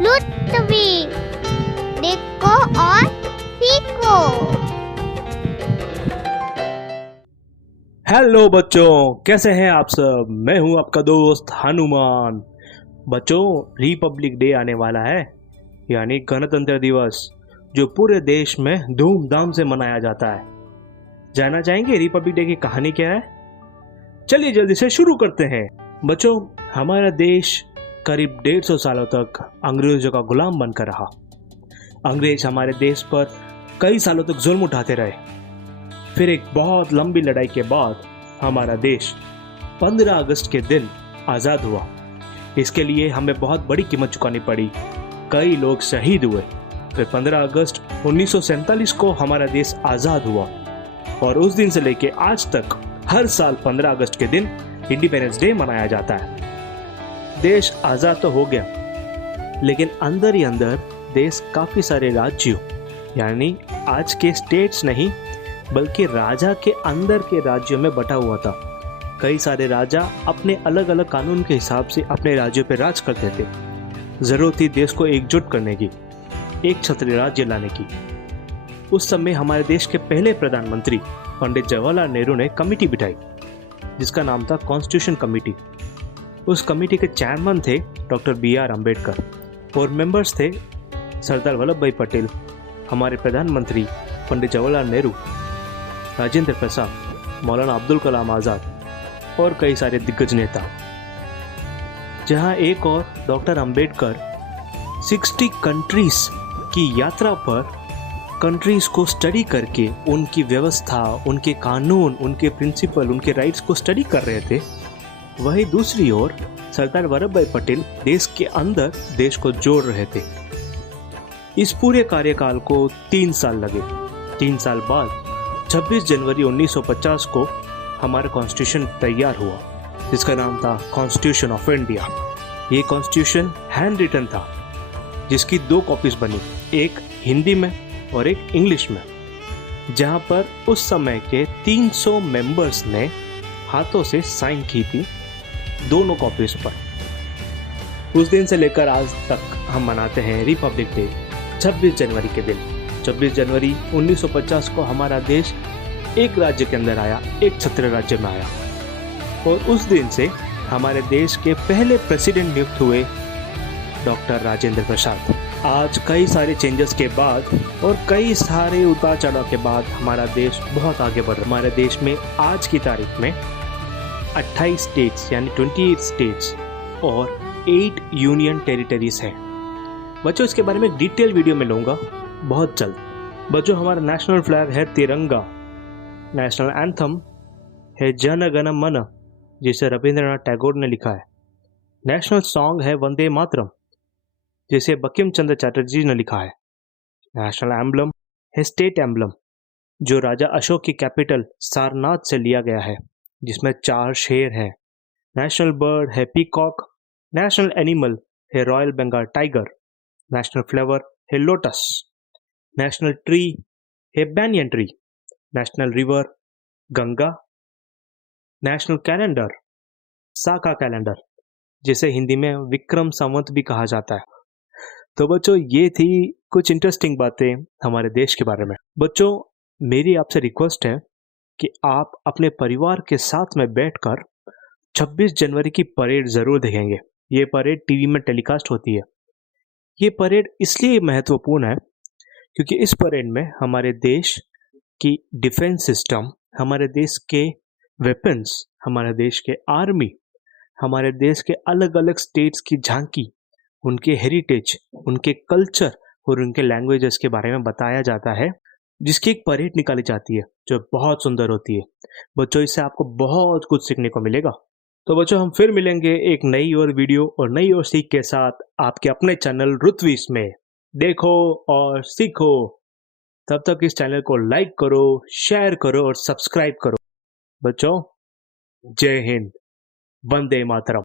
लुत्फी, देखो और सीखो। हेलो बच्चों, कैसे हैं आप सब। मैं हूं आपका दोस्त हनुमान। बच्चों, रिपब्लिक डे आने वाला है, यानी गणतंत्र दिवस, जो पूरे देश में धूमधाम से मनाया जाता है। जानना चाहेंगे रिपब्लिक डे की कहानी क्या है? चलिए जल्दी से शुरू करते हैं। बच्चों, हमारा देश करीब 150 सालों तक अंग्रेजों का गुलाम बनकर रहा। अंग्रेज हमारे देश पर कई सालों तक जुल्म उठाते रहे। फिर एक बहुत लंबी लड़ाई के बाद हमारा देश 15 अगस्त के दिन आज़ाद हुआ। इसके लिए हमें बहुत बड़ी कीमत चुकानी पड़ी, कई लोग शहीद हुए। फिर 15 अगस्त 1947 को हमारा देश आज़ाद हुआ और उस दिन से लेके आज तक हर साल 15 अगस्त के दिन इंडिपेंडेंस डे मनाया जाता है। देश आज़ाद तो हो गया, लेकिन अंदर ही अंदर देश काफ़ी सारे राज्यों, यानी आज के स्टेट्स नहीं बल्कि राजा के अंदर के राज्यों में बटा हुआ था। कई सारे राजा अपने अलग अलग कानून के हिसाब से अपने राज्यों पर राज करते थे। ज़रूरत थी देश को एकजुट करने की, एक छत्री राज्य लाने की। उस समय हमारे देश के पहले प्रधानमंत्री पंडित जवाहरलाल नेहरू ने कमेटी बिठाई, जिसका नाम था कॉन्स्टिट्यूशन कमेटी। उस कमेटी के चेयरमैन थे डॉक्टर BR अम्बेडकर और मेंबर्स थे सरदार वल्लभ भाई पटेल, हमारे प्रधानमंत्री पंडित जवाहरलाल नेहरू, राजेंद्र प्रसाद, मौलाना अब्दुल कलाम आज़ाद और कई सारे दिग्गज नेता। जहां एक और डॉक्टर अम्बेडकर 60 कंट्रीज की यात्रा पर कंट्रीज को स्टडी करके उनकी व्यवस्था, उनके कानून, उनके प्रिंसिपल, उनके राइट्स को स्टडी कर रहे थे। वहीं दूसरी ओर सरदार वल्लभ भाई पटेल देश के अंदर देश को जोड़ रहे थे। इस पूरे कार्यकाल को 3 साल लगे। 3 साल बाद 26 जनवरी 1950 को हमारा कॉन्स्टिट्यूशन तैयार हुआ, जिसका नाम था कॉन्स्टिट्यूशन ऑफ इंडिया। ये कॉन्स्टिट्यूशन हैंड रिटन था, जिसकी 2 कॉपीज बनी, एक हिंदी में और एक इंग्लिश में, जहां पर उस समय के 300 मेंबर्स ने हाथों से साइन की थी दोनों कॉपीज पर। उस दिन से लेकर आज तक हम मनाते हैं रिपब्लिक डे 26 जनवरी के दिन। 26 जनवरी 1950 को हमारा देश एक राज्य के अंदर आया, एक छत्र राज्य में आया और उस दिन से हमारे देश के पहले प्रेसिडेंट नियुक्त हुए डॉक्टर राजेंद्र प्रसाद। आज कई सारे चेंजेस के बाद और कई सारे उतार चढ़ाव के बाद हमारा देश बहुत आगे बढ़ रहा है। हमारे देश में आज की तारीख में 28 स्टेट्स यानी 28 स्टेट्स और 8 यूनियन टेरिटरीज हैं। बच्चों, इसके बारे में डिटेल वीडियो में लूँगा बहुत जल्द। बच्चों, हमारा नेशनल फ्लैग है तिरंगा, नेशनल एंथम है जन गण मन, जिसे रविंद्रनाथ टैगोर ने लिखा है। नेशनल सॉन्ग है वंदे मातरम, जिसे बंकिम चंद्र चटर्जी ने लिखा है। नेशनल एम्बलम है स्टेट एम्बलम, जो राजा अशोक की कैपिटल सारनाथ से लिया गया है, जिसमें 4 शेर हैं। नेशनल बर्ड है पीकॉक। नेशनल एनिमल है royal Bengal tiger. National flower है लोटस। नेशनल ट्री है banyan tree. National river Ganga. National calendar Saka calendar, जिसे हिंदी में विक्रम संवत भी कहा जाता है। तो बच्चों, ये थी कुछ इंटरेस्टिंग बातें हमारे देश के बारे में। बच्चों, मेरी आपसे रिक्वेस्ट है कि आप अपने परिवार के साथ में बैठकर 26 जनवरी की परेड ज़रूर देखेंगे। ये परेड टीवी में टेलीकास्ट होती है। ये परेड इसलिए महत्वपूर्ण है क्योंकि इस परेड में हमारे देश की डिफेंस सिस्टम, हमारे देश के वेपन्स, हमारे देश के आर्मी, हमारे देश के अलग अलग स्टेट्स की झांकी, उनके हेरिटेज, उनके कल्चर और उनके लैंग्वेजेस के बारे में बताया जाता है, जिसकी एक परेड निकाली जाती है जो बहुत सुंदर होती है। बच्चों, इससे आपको बहुत कुछ सीखने को मिलेगा। तो बच्चों, हम फिर मिलेंगे एक नई और वीडियो और नई और सीख के साथ आपके अपने चैनल रुतविश में। देखो और सीखो। तब तक इस चैनल को लाइक करो, शेयर करो और सब्सक्राइब करो। बच्चों, जय हिंद, वंदे मातरम।